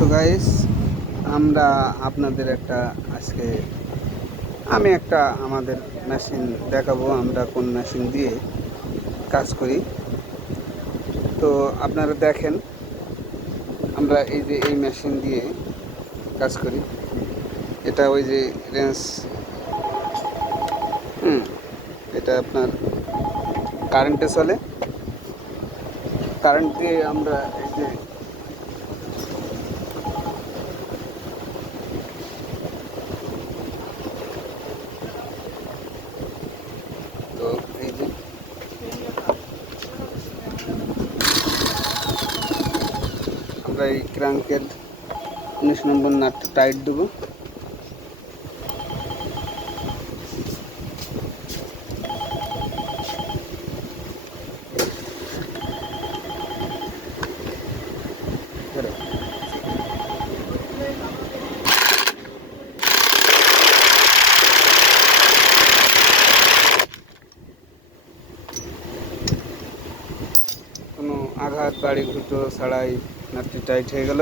So guys, আমরা আপনাদের আজকে আমি আমাদের মেশিন দেখাবো। আমরা কোন মেশিন দিয়ে কাজ করি তো আপনারা দেখেন। আমরা এই মেশিন দিয়ে কাজ করি। এটা ওই যে রেঞ্জ, এটা আপনার কারেন্টে চলে। কারেন্ট দিয়ে আমরা এই যে তো এই যে আমরা এই ক্রাঙ্কের 19 নম্বর নাটটা টাইট দেবো। কোনো আঘাত বাড়ি ঘুটো ছাড়াই নাটটি টাইট হয়ে গেল।